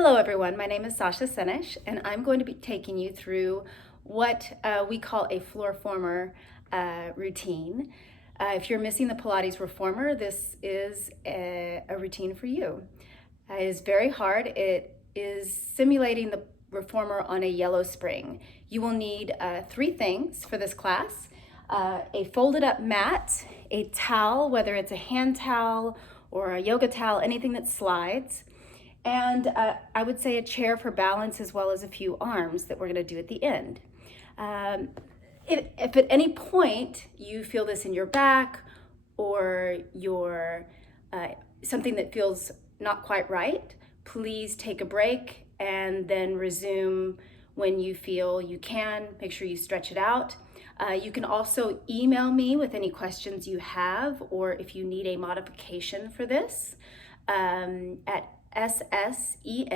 Hello everyone, my name is Sacha and I'm going to be taking you through what we call a floor former routine. If you're missing the Pilates Reformer, this is a routine for you. It is very hard. It is simulating the Reformer on a yellow spring. You will need three things for this class. A folded up mat, a towel, whether it's a hand towel or a yoga towel, anything that slides, and I would say a chair for balance, as well as a few arms that we're going to do at the end. If at any point you feel this in your back or your something that feels not quite right, please take a break and then resume when you feel you can. Make sure you stretch it out. You can also email me with any questions you have, or if you need a modification for this, at ssenisch@jc.org.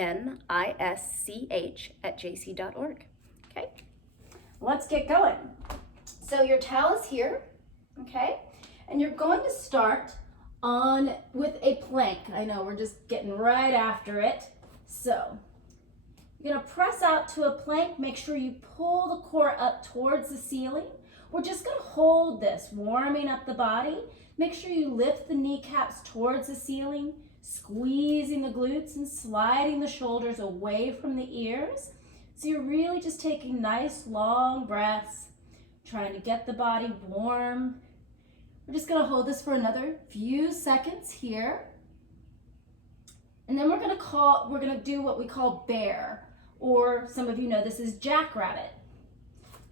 Okay, let's get going. So your towel is here, okay, and you're going to start with a plank. I know we're just getting right after it. So you're gonna press out to a plank. Make sure you pull the core up towards the ceiling. We're just gonna hold this, warming up the body. Make sure you lift the kneecaps towards the ceiling, squeezing the glutes and sliding the shoulders away from the ears. So you're really just taking nice long breaths, trying to get the body warm. We're just gonna hold this for another few seconds here. And then we're gonna do what we call bear, or some of you know this as Jackrabbit.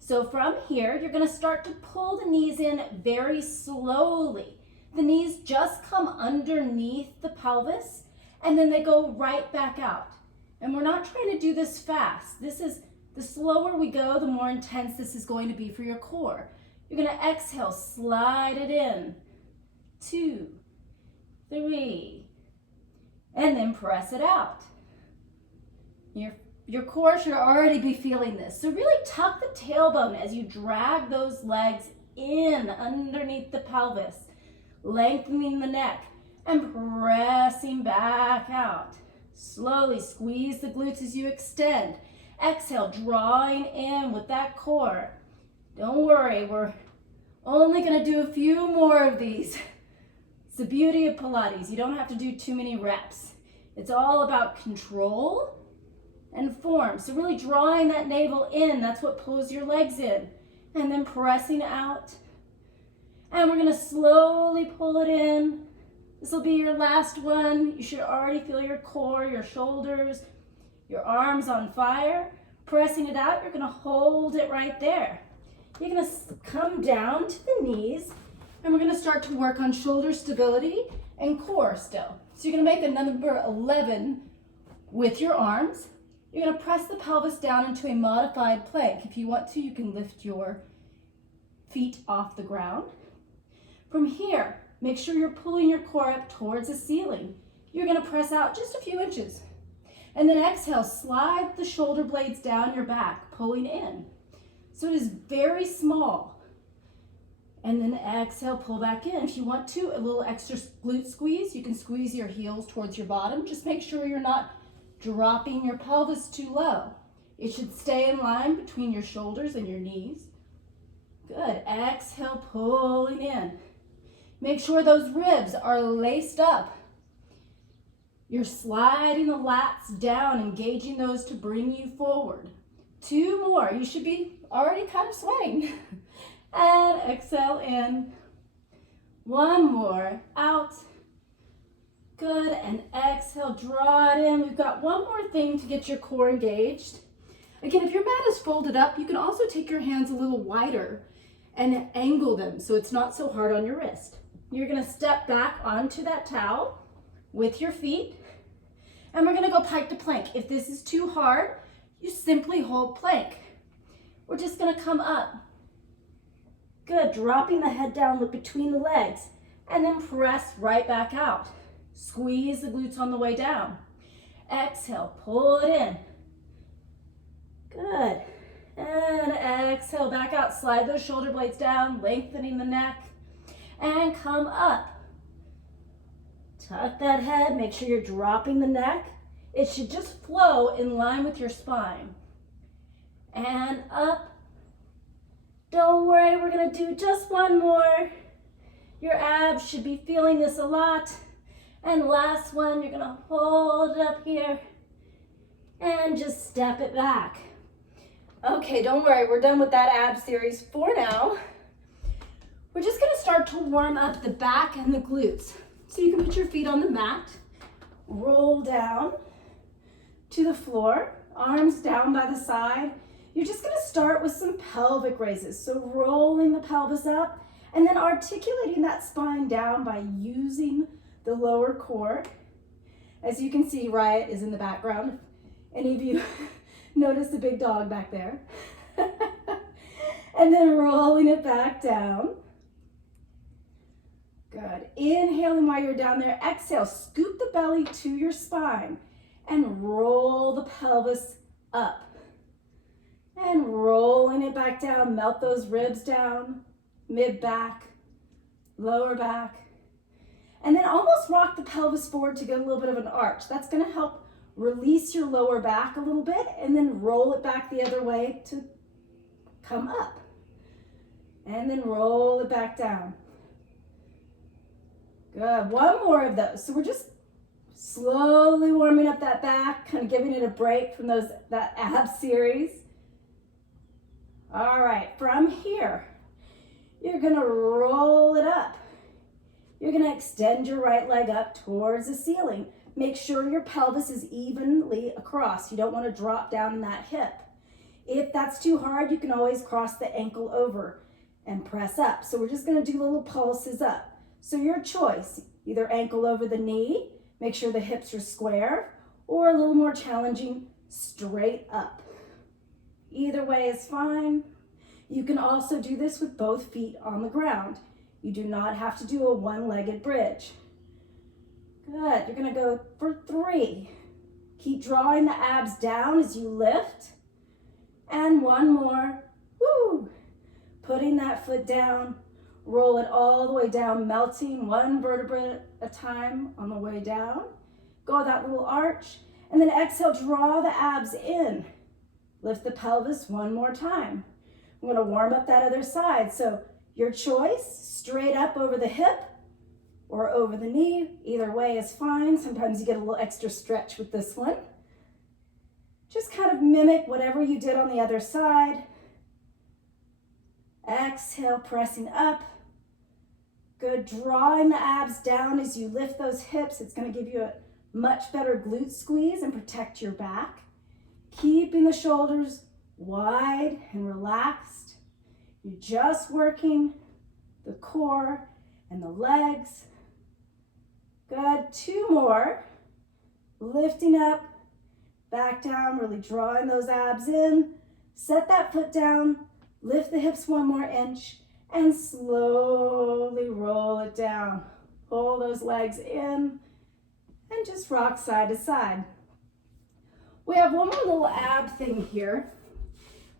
So from here, you're gonna start to pull the knees in very slowly. The knees just come underneath the pelvis and then they go right back out. And we're not trying to do this fast. The slower we go, the more intense this is going to be for your core. You're gonna exhale, slide it in. 2, 3, and then press it out. Your core should already be feeling this. So really tuck the tailbone as you drag those legs in underneath the pelvis, lengthening the neck and pressing back out. Slowly squeeze the glutes as you extend. Exhale, drawing in with that core. Don't worry, we're only gonna do a few more of these. It's the beauty of Pilates. You don't have to do too many reps. It's all about control and form. So really drawing that navel in, that's what pulls your legs in. And then pressing out. And we're gonna slowly pull it in. This will be your last one. You should already feel your core, your shoulders, your arms on fire. Pressing it out, you're gonna hold it right there. You're gonna come down to the knees, and we're gonna start to work on shoulder stability and core still. So you're gonna make a number 11 with your arms. You're gonna press the pelvis down into a modified plank. If you want to, you can lift your feet off the ground. From here, make sure you're pulling your core up towards the ceiling. You're gonna press out just a few inches. And then exhale, slide the shoulder blades down your back, pulling in. So it is very small. And then exhale, pull back in. If you want to, a little extra glute squeeze, you can squeeze your heels towards your bottom. Just make sure you're not dropping your pelvis too low. It should stay in line between your shoulders and your knees. Good, exhale, pulling in. Make sure those ribs are laced up. You're sliding the lats down, engaging those to bring you forward. 2 more, you should be already kind of sweating. And exhale in. 1 more, out. Good, and exhale, draw it in. We've got 1 more thing to get your core engaged. Again, if your mat is folded up, you can also take your hands a little wider and angle them so it's not so hard on your wrist. You're gonna step back onto that towel with your feet, and we're gonna go pike to plank. If this is too hard, you simply hold plank. We're just gonna come up. Good, dropping the head down, look between the legs, and then press right back out. Squeeze the glutes on the way down. Exhale, pull it in. Good. And exhale, back out. Slide those shoulder blades down, lengthening the neck. And come up. Tuck that head. Make sure you're dropping the neck. It should just flow in line with your spine. And up. Don't worry, we're gonna do just one more. Your abs should be feeling this a lot. And last one, you're gonna hold it up here and just step it back. Okay, don't worry, we're done with that ab series for now. We're just gonna start to warm up the back and the glutes. So you can put your feet on the mat, roll down to the floor, arms down by the side. You're just gonna start with some pelvic raises. So rolling the pelvis up and then articulating that spine down by using the lower core. As you can see, Riot is in the background. If any of you notice the big dog back there. And then rolling it back down. Good. Inhaling while you're down there. Exhale, scoop the belly to your spine and roll the pelvis up. And rolling it back down, melt those ribs down, mid back, lower back. And then almost rock the pelvis forward to get a little bit of an arch. That's gonna help release your lower back a little bit and then roll it back the other way to come up. And then roll it back down. Good, one more of those. So we're just slowly warming up that back, kind of giving it a break from that ab series. All right, from here, you're gonna roll it up. You're gonna extend your right leg up towards the ceiling. Make sure your pelvis is evenly across. You don't wanna drop down in that hip. If that's too hard, you can always cross the ankle over and press up. So we're just gonna do little pulses up. So your choice, either ankle over the knee, make sure the hips are square, or a little more challenging, straight up. Either way is fine. You can also do this with both feet on the ground. You do not have to do a one-legged bridge. Good, you're gonna go for 3. Keep drawing the abs down as you lift. And one more, woo! Putting that foot down, roll it all the way down, melting one vertebra at a time on the way down. Go with that little arch, and then exhale, draw the abs in. Lift the pelvis one more time. I'm gonna warm up that other side. So your choice, straight up over the hip or over the knee. Either way is fine. Sometimes you get a little extra stretch with this one. Just kind of mimic whatever you did on the other side. Exhale, pressing up. Good, drawing the abs down as you lift those hips. It's gonna give you a much better glute squeeze and protect your back. Keeping the shoulders wide and relaxed. You're just working the core and the legs. Good, 2 more. Lifting up, back down, really drawing those abs in. Set that foot down, lift the hips 1 more inch, and slowly roll it down. Pull those legs in, and just rock side to side. We have one more little ab thing here.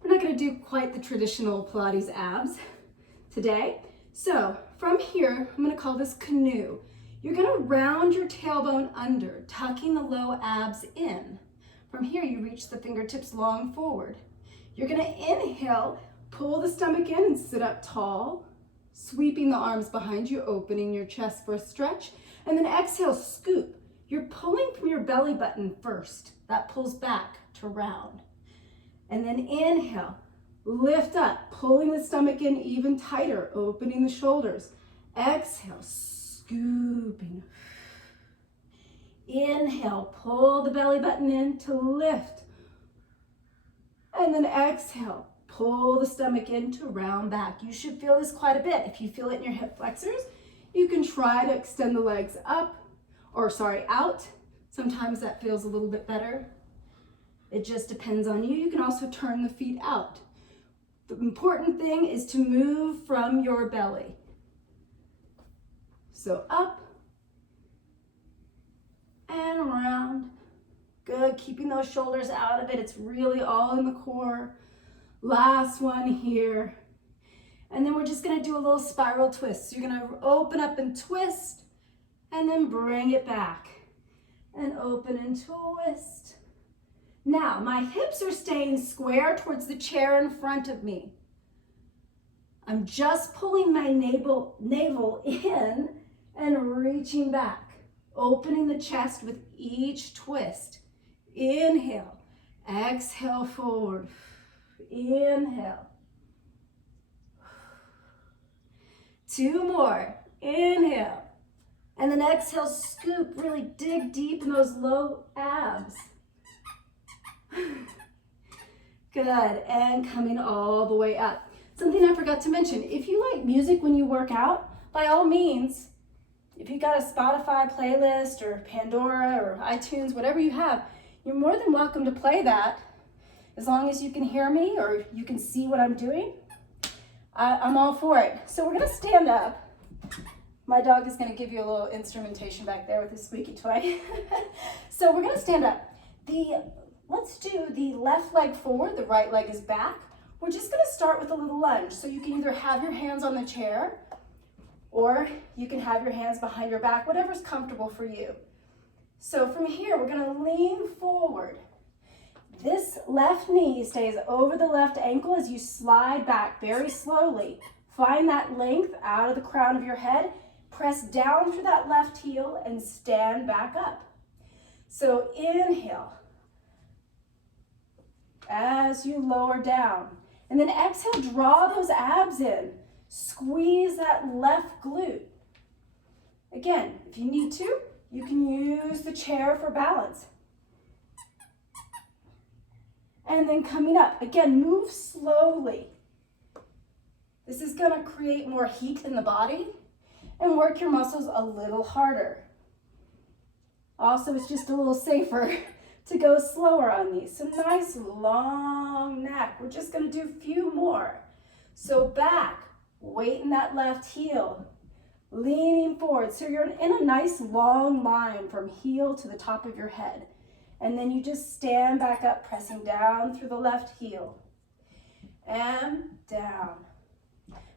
We're not gonna do quite the traditional Pilates abs today. So from here, I'm gonna call this canoe. You're gonna round your tailbone under, tucking the low abs in. From here, you reach the fingertips long forward. You're gonna inhale, pull the stomach in and sit up tall, sweeping the arms behind you, opening your chest for a stretch. And then exhale, scoop. You're pulling from your belly button first. That pulls back to round. And then inhale, lift up, pulling the stomach in even tighter, opening the shoulders. Exhale, scooping. Inhale, pull the belly button in to lift. And then exhale, pull the stomach in to round back. You should feel this quite a bit. If you feel it in your hip flexors, you can try to extend the legs out. Sometimes that feels a little bit better. It just depends on you. You can also turn the feet out. The important thing is to move from your belly. So up and around. Good, keeping those shoulders out of it. It's really all in the core. Last one here. And then we're just gonna do a little spiral twist. So you're gonna open up and twist, and then bring it back. and open and twist. Now, my hips are staying square towards the chair in front of me. I'm just pulling my navel in and reaching back, opening the chest with each twist. Inhale, exhale forward, inhale. 2 more, inhale. And then exhale, scoop, really dig deep in those low abs. Good, and coming all the way up. Something I forgot to mention, if you like music when you work out, by all means, if you got a Spotify playlist or Pandora or iTunes, whatever you have, you're more than welcome to play that as long as you can hear me or you can see what I'm doing. I'm all for it. So we're gonna stand up. My dog is gonna give you a little instrumentation back there with his squeaky toy. So we're gonna stand up. Let's do the left leg forward, the right leg is back. We're just gonna start with a little lunge. So you can either have your hands on the chair or you can have your hands behind your back, whatever's comfortable for you. So from here, we're gonna lean forward. This left knee stays over the left ankle as you slide back very slowly. Find that length out of the crown of your head. Press down through that left heel and stand back up. So inhale as you lower down. And then exhale, draw those abs in. Squeeze that left glute. Again, if you need to, you can use the chair for balance. And then coming up, again, move slowly. This is gonna create more heat in the body and work your muscles a little harder. Also, it's just a little safer to go slower on these. So nice long neck. We're just gonna do a few more. So back, weight in that left heel, leaning forward. So you're in a nice long line from heel to the top of your head. And then you just stand back up, pressing down through the left heel. And down.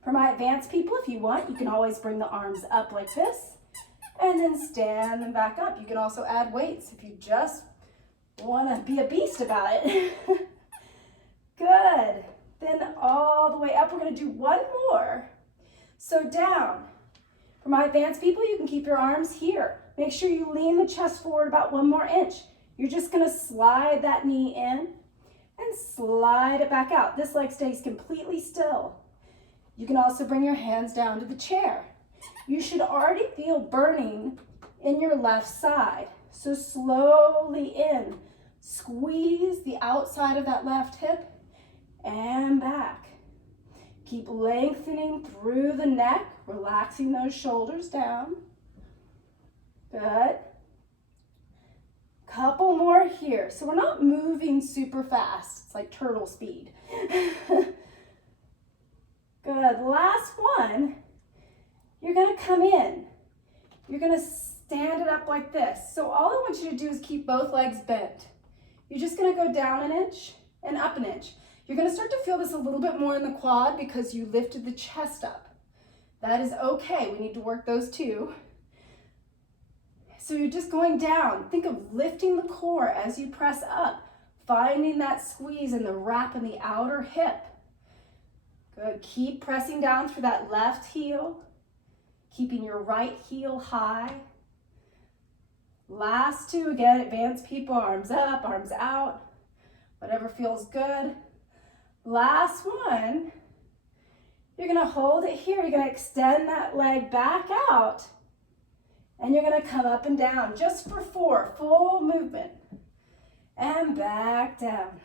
For my advanced people, if you want, you can always bring the arms up like this and then stand them back up. You can also add weights if you just want to be a beast about it. Good. Then all the way up, we're going to do one more. So down. For my advanced people, you can keep your arms here. Make sure you lean the chest forward about 1 more inch. You're just going to slide that knee in and slide it back out. This leg stays completely still. You can also bring your hands down to the chair. You should already feel burning in your left side. So slowly in, squeeze the outside of that left hip and back. Keep lengthening through the neck, relaxing those shoulders down. Good. Couple more here. So we're not moving super fast. It's like turtle speed. Good. Last one. You're going to come in. You're going to stand it up like this. So all I want you to do is keep both legs bent. You're just going to go down 1 inch and up 1 inch. You're going to start to feel this a little bit more in the quad because you lifted the chest up. That is okay. We need to work those too. So you're just going down. Think of lifting the core as you press up, finding that squeeze in the wrap in the outer hip. Good. Keep pressing down through that left heel, keeping your right heel high. Last 2, again, advanced people, arms up, arms out, whatever feels good. Last one, you're gonna hold it here. You're gonna extend that leg back out. And you're gonna come up and down just for 4, full movement. And back down.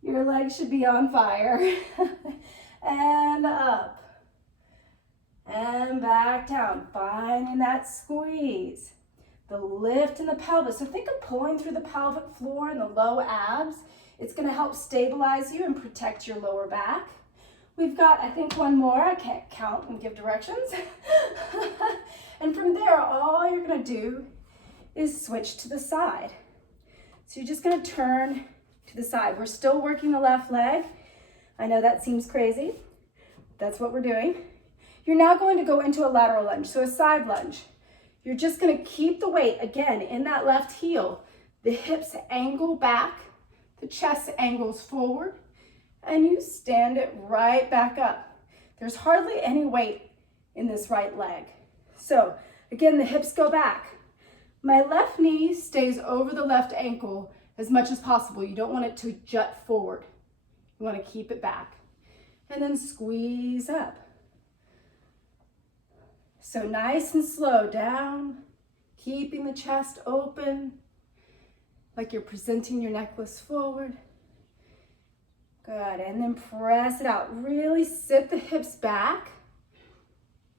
Your legs should be on fire. And up. And back down. Finding that squeeze. The lift in the pelvis. So think of pulling through the pelvic floor and the low abs. It's gonna help stabilize you and protect your lower back. We've got, I think, one more. I can't count and give directions. And from there, all you're gonna do is switch to the side. So you're just gonna turn to the side. We're still working the left leg. I know that seems crazy. That's what we're doing. You're now going to go into a lateral lunge, so a side lunge. You're just gonna keep the weight, again, in that left heel. The hips angle back, the chest angles forward, and you stand it right back up. There's hardly any weight in this right leg. So again, the hips go back. My left knee stays over the left ankle as much as possible. You don't want it to jut forward. You want to keep it back. And then squeeze up. So nice and slow down, keeping the chest open, like you're presenting your necklace forward. Good, and then press it out. Really sit the hips back,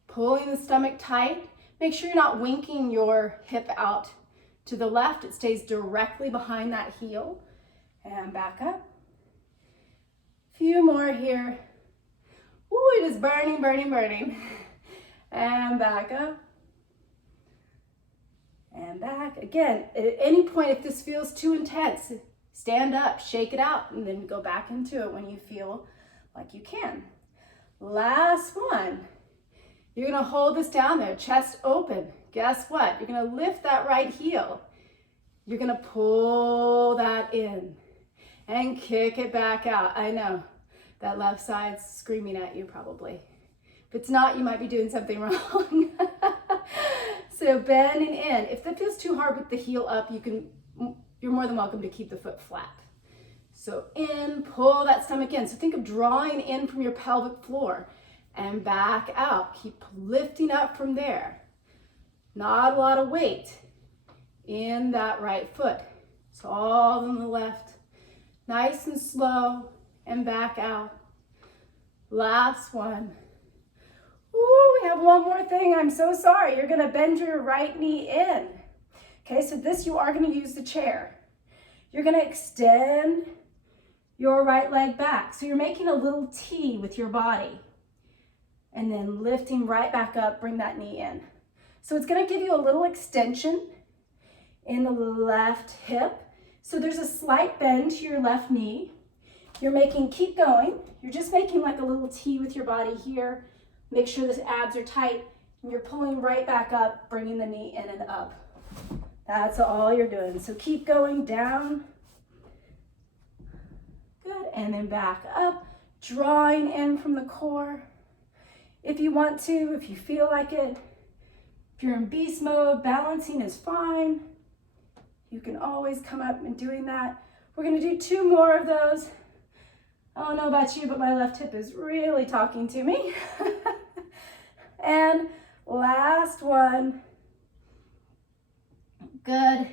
pulling the stomach tight. Make sure you're not winking your hip out to the left. It stays directly behind that heel. And back up. Few more here. Ooh, it is burning, burning, burning. And back up. And back. Again, at any point, if this feels too intense, stand up, shake it out, and then go back into it when you feel like you can. Last one. You're gonna hold this down there, chest open. Guess what? You're gonna lift that right heel. You're gonna pull that in and kick it back out. I know, that left side's screaming at you probably. If it's not, you might be doing something wrong. So bending in. If that feels too hard with the heel up, you're more than welcome to keep the foot flat. So in, pull that stomach in. So think of drawing in from your pelvic floor and back out. Keep lifting up from there. Not a lot of weight in that right foot. So all on the left. Nice and slow and back out. Last one. Ooh, we have one more thing. I'm so sorry. You're gonna bend your right knee in. Okay, so this you are gonna use the chair. You're gonna extend your right leg back. So you're making a little T with your body. And then lifting right back up, bring that knee in. So it's gonna give you a little extension in the left hip. So there's a slight bend to your left knee. Keep going. You're just making like a little T with your body here. Make sure the abs are tight. And you're pulling right back up, bringing the knee in and up. That's all you're doing. So keep going down. Good, and then back up. Drawing in from the core. If you want to, if you feel like it. If you're in beast mode, balancing is fine. You can always come up and doing that. We're gonna do 2 more of those. I don't know about you, but my left hip is really talking to me. And last one. Good.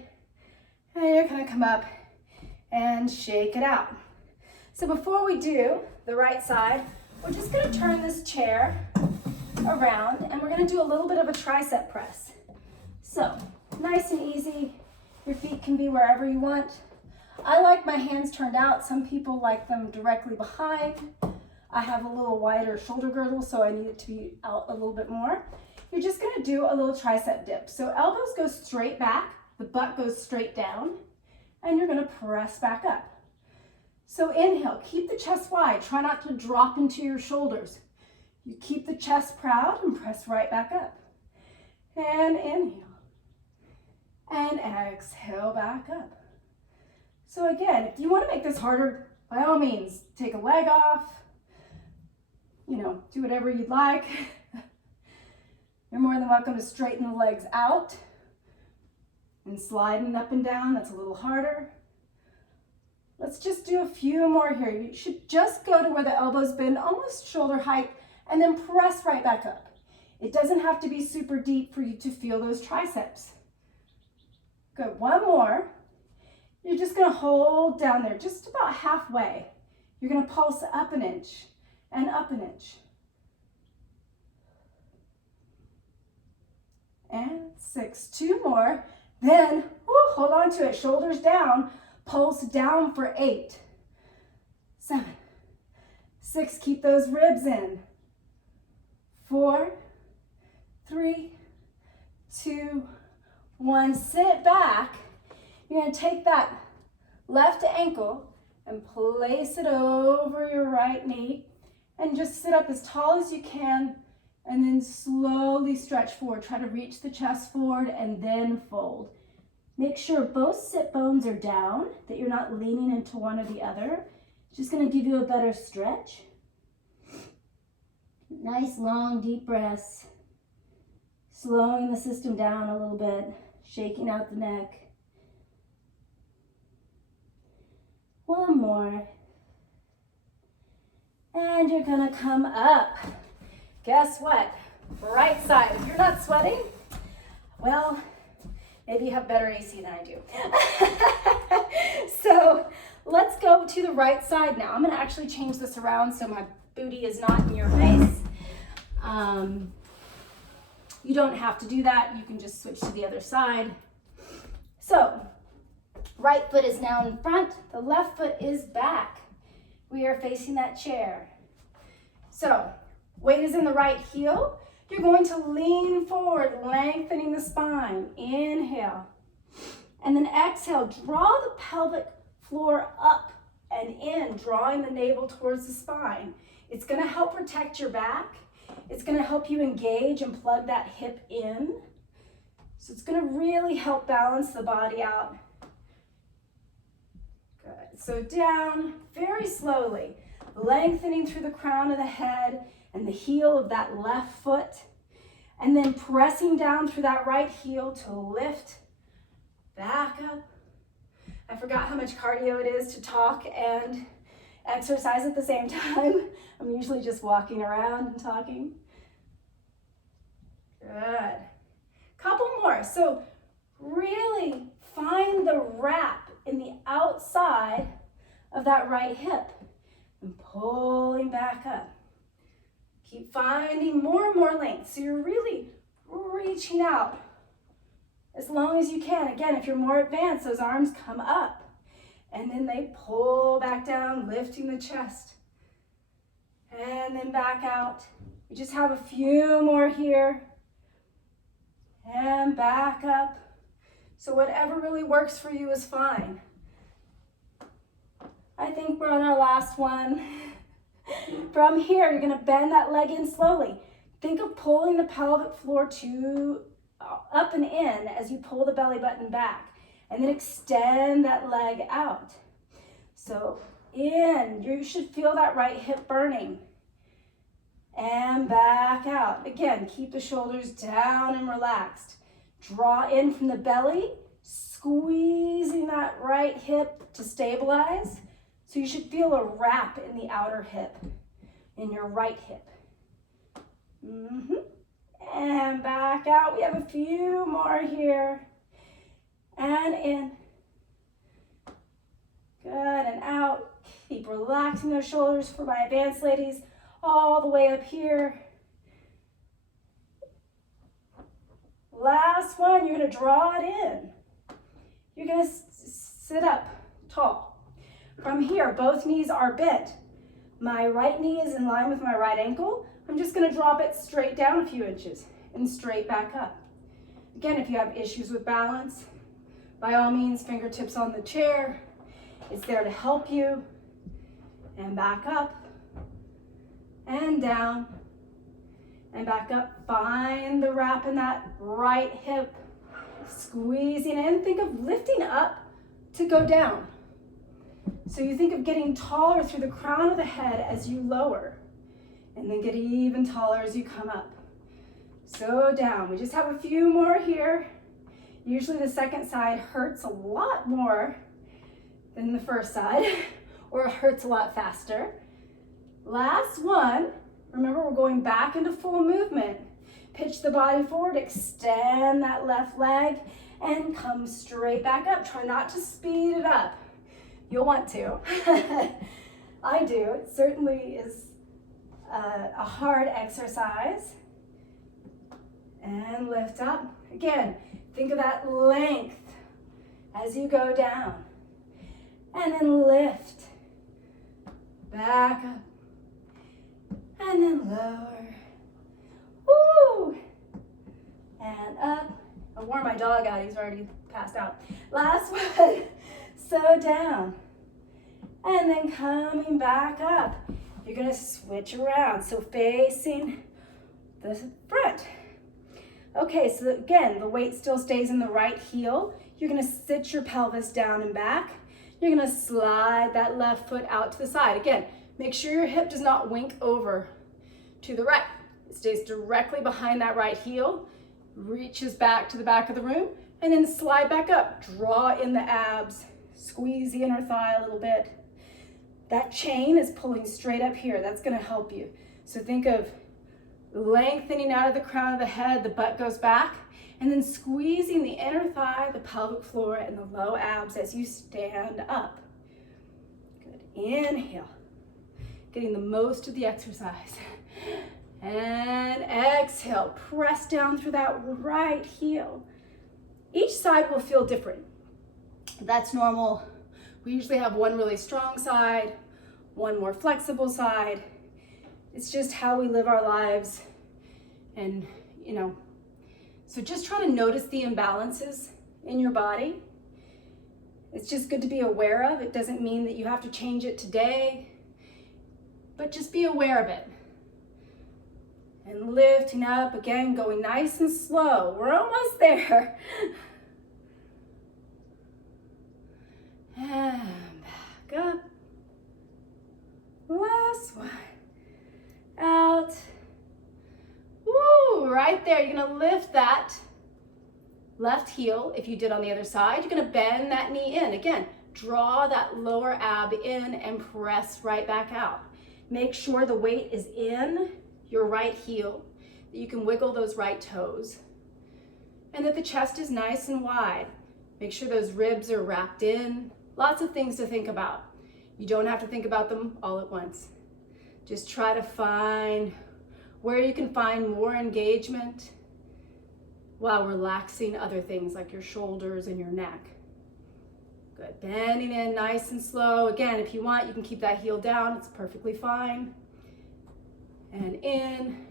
And you're gonna come up and shake it out. So before we do the right side, we're just gonna turn this chair around and we're gonna do a little bit of a tricep press. So nice and easy. Your feet can be wherever you want. I like my hands turned out. Some people like them directly behind. I have a little wider shoulder girdle, so I need it to be out a little bit more. You're just gonna do a little tricep dip. So elbows go straight back, the butt goes straight down, and you're gonna press back up. So inhale, keep the chest wide. Try not to drop into your shoulders. You keep the chest proud and press right back up. And inhale. And exhale back up. So again, if you want to make this harder, by all means, take a leg off. Do whatever you'd like. You're more than welcome to straighten the legs out and sliding up and down. That's a little harder. Let's just do a few more here. You should just go to where the elbows bend, almost shoulder height, and then press right back up. It doesn't have to be super deep for you to feel those triceps. Good, one more. You're just gonna hold down there just about halfway. You're gonna pulse up an inch and up an inch. And 6, 2 more. Then, hold on to it, shoulders down, pulse down for 8, 7, 6, keep those ribs in. 4, 3, 2, 1, sit back. You're gonna take that left ankle and place it over your right knee and just sit up as tall as you can And then slowly stretch forward. Try to reach the chest forward and then fold. Make sure both sit bones are down, that you're not leaning into one or the other. It's just going to give you a better stretch. Nice long deep breaths. Slowing the system down a little bit, shaking out the neck. One more. And you're gonna come up. Guess what? Right side. If you're not sweating, well, maybe you have better AC than I do. So let's go to the right side now. I'm gonna actually change this around so my booty is not in your face. You don't have to do that. You can just switch to the other side. So, right foot is now in front. The left foot is back. We are facing that chair. So, weight is in the right heel. You're going to lean forward, lengthening the spine. Inhale. And then exhale. Draw the pelvic floor up and in, drawing the navel towards the spine. It's going to help protect your back. It's going to help you engage and plug that hip in. So it's going to really help balance the body out. Good. So down very slowly, lengthening through the crown of the head and the heel of that left foot. And then pressing down through that right heel to lift back up. I forgot how much cardio it is to talk and exercise at the same time. I'm usually just walking around and talking. Good. Couple more. So really find the wrap in the outside of that right hip and pulling back up. Keep finding more and more length. So you're really reaching out as long as you can. Again, if you're more advanced, those arms come up. And then they pull back down, lifting the chest. And then back out. We just have a few more here. And back up. So whatever really works for you is fine. I think we're on our last one. From here, you're going to bend that leg in slowly. Think of pulling the pelvic floor up and in as you pull the belly button back. And then extend that leg out. So in, you should feel that right hip burning. And back out. Again, keep the shoulders down and relaxed. Draw in from the belly, squeezing that right hip to stabilize. So you should feel a wrap in the outer hip, in your right hip. And back out. We have a few more here. And in. Good, and out. Keep relaxing those shoulders for my advanced ladies. All the way up here. Last one, you're going to draw it in. You're going to sit up tall. From here, both knees are bent. My right knee is in line with my right ankle. I'm just going to drop it straight down a few inches and straight back up. Again, if you have issues with balance, by all means, fingertips on the chair. It's there to help you. And back up. And down. And back up. Find the wrap in that right hip. Squeezing in. Think of lifting up to go down. So you think of getting taller through the crown of the head as you lower. And then get even taller as you come up. So down. We just have a few more here. Usually the second side hurts a lot more than the first side, or it hurts a lot faster. Last one. Remember, we're going back into full movement. Pitch the body forward, extend that left leg, and come straight back up. Try not to speed it up. You'll want to. I do. It certainly is a hard exercise. And lift up. Again, think of that length as you go down. And then lift. Back up. And then lower. Woo! And up. I wore my dog out. He's already passed out. Last one. So down. And then coming back up. You're going to switch around. So facing the front. Okay, so again, the weight still stays in the right heel. You're gonna sit your pelvis down and back. You're gonna slide that left foot out to the side. Again, make sure your hip does not wink over to the right. It stays directly behind that right heel, reaches back to the back of the room, and then slide back up. Draw in the abs, squeeze the inner thigh a little bit. That chain is pulling straight up here. That's gonna help you. So think of lengthening out of the crown of the head, the butt goes back, and then squeezing the inner thigh, the pelvic floor, and the low abs as you stand up. Good, inhale. Getting the most of the exercise. And exhale, press down through that right heel. Each side will feel different. That's normal. We usually have one really strong side, one more flexible side. It's just how we live our lives. And, so just try to notice the imbalances in your body. It's just good to be aware of. It doesn't mean that you have to change it today, but just be aware of it. And lifting up again, going nice and slow. We're almost there. And back up. Last one. Out. Woo, right there. You're gonna lift that left heel if you did on the other side. You're gonna bend that knee in. Again, draw that lower ab in and press right back out. Make sure the weight is in your right heel, that you can wiggle those right toes, and that the chest is nice and wide. Make sure those ribs are wrapped in. Lots of things to think about. You don't have to think about them all at once. Just try to find where you can find more engagement while relaxing other things like your shoulders and your neck. Good, bending in nice and slow. Again, if you want, you can keep that heel down. It's perfectly fine. And in.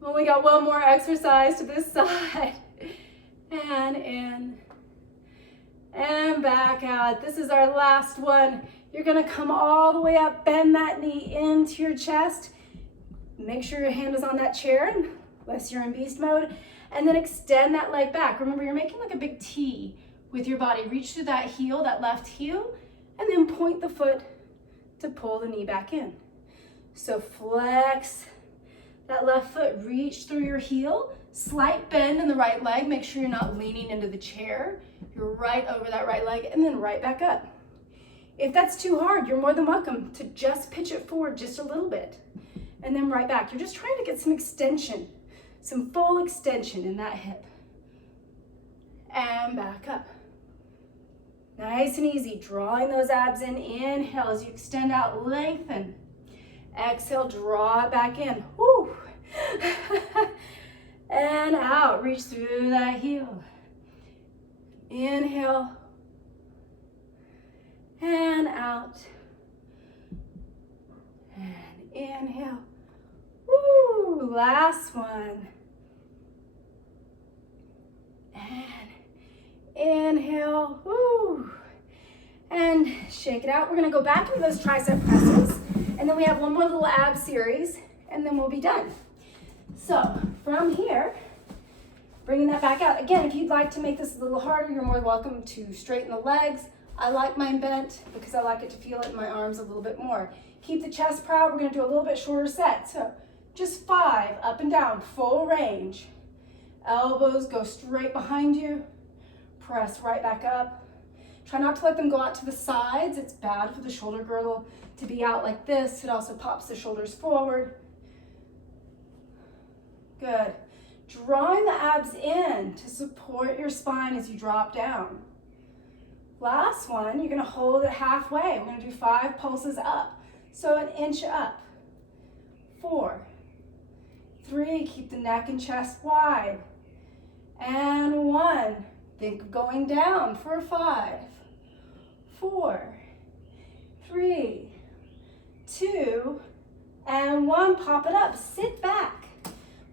Well, we got one more exercise to this side. And in. And back out. This is our last one. You're gonna come all the way up, bend that knee into your chest. Make sure your hand is on that chair unless you're in beast mode. And then extend that leg back. Remember, you're making like a big T with your body. Reach through that heel, that left heel, and then point the foot to pull the knee back in. So flex that left foot, reach through your heel, slight bend in the right leg. Make sure you're not leaning into the chair. You're right over that right leg, and then right back up. If that's too hard, you're more than welcome to just pitch it forward just a little bit, and then right back. You're just trying to get some extension, some full extension in that hip. And back up. Nice and easy, drawing those abs in. Inhale as you extend out, lengthen. Exhale, draw it back in. Woo. And out, reach through that heel. Inhale. And out. And inhale. Woo, last one. And inhale. Woo. And shake it out. We're gonna go back into those tricep presses. And then we have one more little ab series, and then we'll be done. So from here, bringing that back out. Again, if you'd like to make this a little harder, you're more than welcome to straighten the legs. I like mine bent because I like it to feel it in my arms a little bit more. Keep the chest proud. We're gonna do a little bit shorter set. So just 5, up and down, full range. Elbows go straight behind you. Press right back up. Try not to let them go out to the sides. It's bad for the shoulder girdle to be out like this. It also pops the shoulders forward. Good. Drawing the abs in to support your spine as you drop down. Last one, you're gonna hold it halfway. We're gonna do 5 pulses up. So an inch up. 4, 3, keep the neck and chest wide. And 1, think of going down for 5, 4, 3, 2, and 1, pop it up, sit back.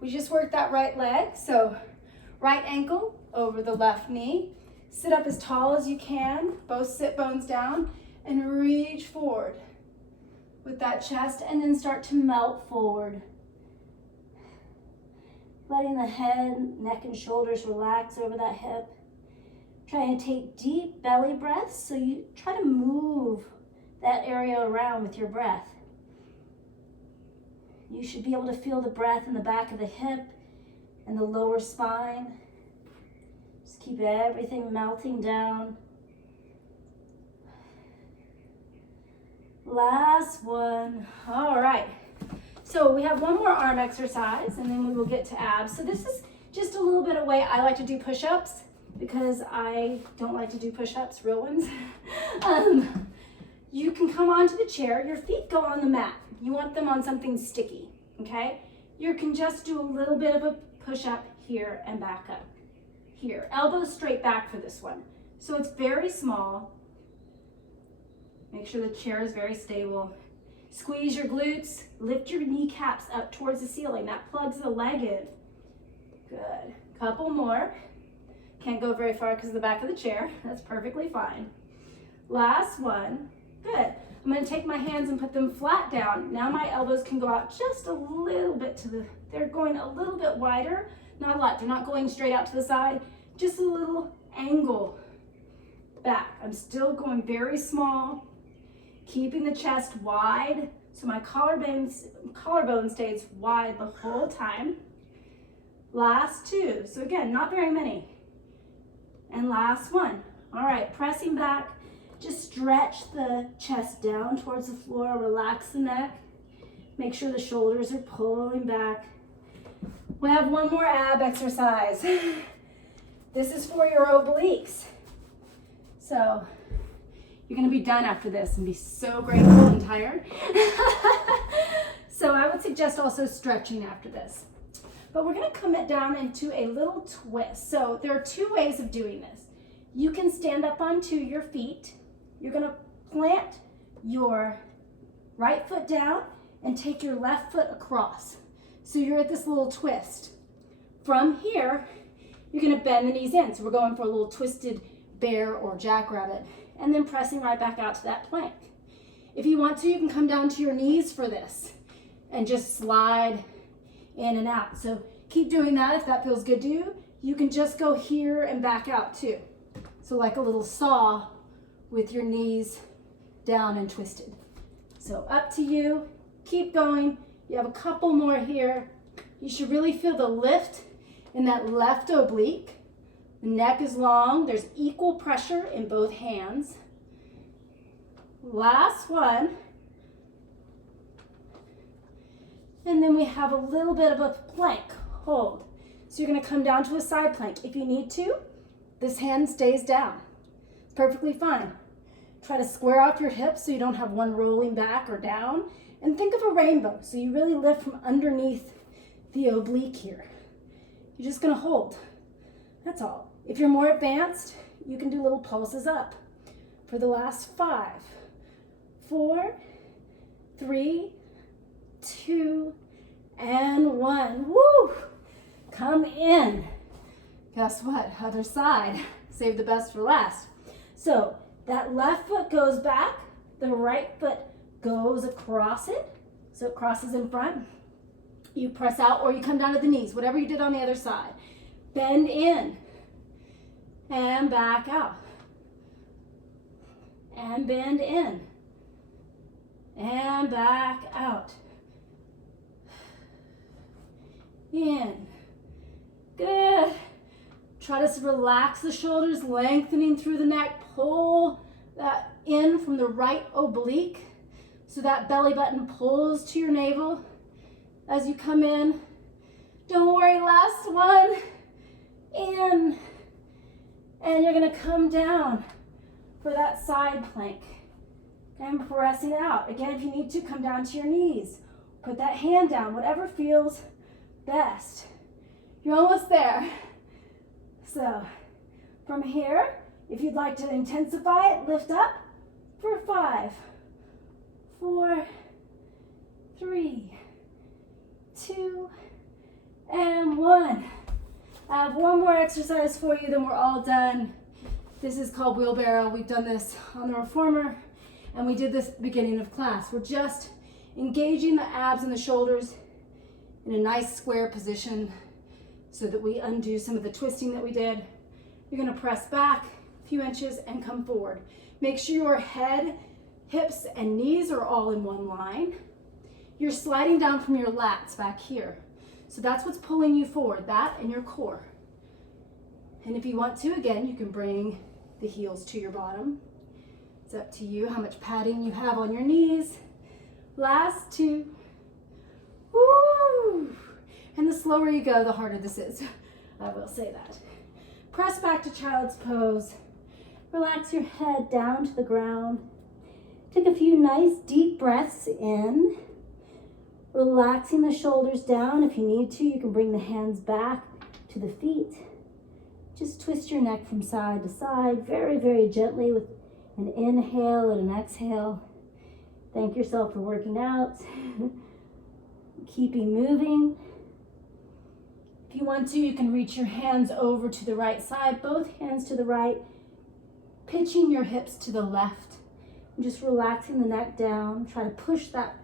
We just worked that right leg, so right ankle over the left knee. Sit up as tall as you can, both sit bones down, and reach forward with that chest, and then start to melt forward. letting the head, neck, and shoulders relax over that hip. Trying to take deep belly breaths, so you try to move that area around with your breath. You should be able to feel the breath in the back of the hip and the lower spine. Just keep everything melting down. Last one. All right. So we have one more arm exercise and then we will get to abs. So this is just a little bit of way I like to do push-ups because I don't like to do push-ups, real ones. You can come onto the chair, your feet go on the mat. You want them on something sticky, okay? You can just do a little bit of a push-up here and back up. Here, elbows straight back for this one. So it's very small. Make sure the chair is very stable. Squeeze your glutes, lift your kneecaps up towards the ceiling. That plugs the leg in. Good. Couple more. Can't go very far because of the back of the chair. That's perfectly fine. Last one. Good. I'm going to take my hands and put them flat down. Now my elbows can go out just a little bit they're going a little bit wider. Not a lot. They're not going straight out to the side. Just a little angle back. I'm still going very small. Keeping the chest wide, so my collarbone stays wide the whole time. Last two, so again, not very many. And last one. All right, pressing back, just stretch the chest down towards the floor, relax the neck. Make sure the shoulders are pulling back. We have one more ab exercise. This is for your obliques. So, you're going to be done after this and be so grateful and tired. So I would suggest also stretching after this. But we're going to come it down into a little twist. So there are two ways of doing this. You can stand up onto your feet. You're going to plant your right foot down and take your left foot across. So you're at this little twist. From here, you're going to bend the knees in. So we're going for a little twisted bear or jackrabbit. And then pressing right back out to that plank. If you want to, you can come down to your knees for this and just slide in and out. So keep doing that if that feels good to you. You can just go here and back out too. So like a little saw with your knees down and twisted. So up to you. Keep going. You have a couple more here. You should really feel the lift in that left oblique. The neck is long. There's equal pressure in both hands. Last one. And then we have a little bit of a plank. Hold. So you're going to come down to a side plank. If you need to, this hand stays down. It's perfectly fine. Try to square off your hips so you don't have one rolling back or down. And think of a rainbow. So you really lift from underneath the oblique here. You're just going to hold. That's all. If you're more advanced, you can do little pulses up for the last 5, 4, 3, 2, and 1. Woo! Come in. Guess what? Other side. Save the best for last. So that left foot goes back, the right foot goes across it, so it crosses in front. You press out or you come down to the knees, whatever you did on the other side. Bend in. And back out. And bend in. And back out. In. Good. Try to relax the shoulders, lengthening through the neck. Pull that in from the right oblique so that belly button pulls to your navel as you come in. Don't worry, last one. In. And you're going to come down for that side plank and pressing out. Again, if you need to, come down to your knees. Put that hand down, whatever feels best. You're almost there. So from here, if you'd like to intensify it, lift up for 5, 4, 3, 2, and 1. I have one more exercise for you, then we're all done. This is called Wheelbarrow. We've done this on the Reformer, and we did this at the beginning of class. We're just engaging the abs and the shoulders in a nice square position. so that we undo some of the twisting that we did. You're gonna press back a few inches and come forward. Make sure your head, hips, and knees are all in one line. You're sliding down from your lats back here. So that's what's pulling you forward, that and your core. And if you want to, again, you can bring the heels to your bottom. It's up to you how much padding you have on your knees. Last two. Woo! And the slower you go, the harder this is. I will say that. Press back to child's pose. Relax your head down to the ground. Take a few nice deep breaths in. Relaxing the shoulders down. If you need to, you can bring the hands back to the feet. Just twist your neck from side to side, very, very gently with an inhale and an exhale. Thank yourself for working out. Keeping moving. If you want to, you can reach your hands over to the right side, both hands to the right, pitching your hips to the left. And just relaxing the neck down. Try to push that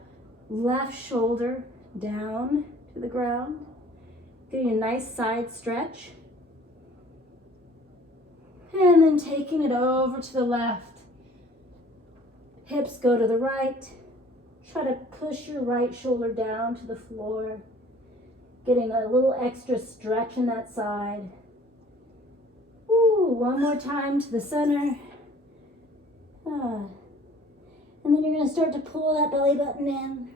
left shoulder down to the ground. Getting a nice side stretch. And then taking it over to the left. Hips go to the right. Try to push your right shoulder down to the floor. Getting a little extra stretch in that side. Ooh, one more time to the center. And then you're going to start to pull that belly button in.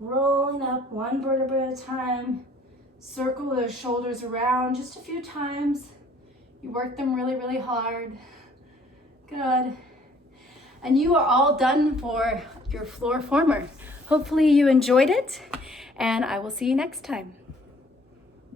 Rolling up one vertebra at a time. Circle those shoulders around just a few times. You work them really, really hard. Good. And you are all done for your floor former. Hopefully you enjoyed it, and I will see you next time.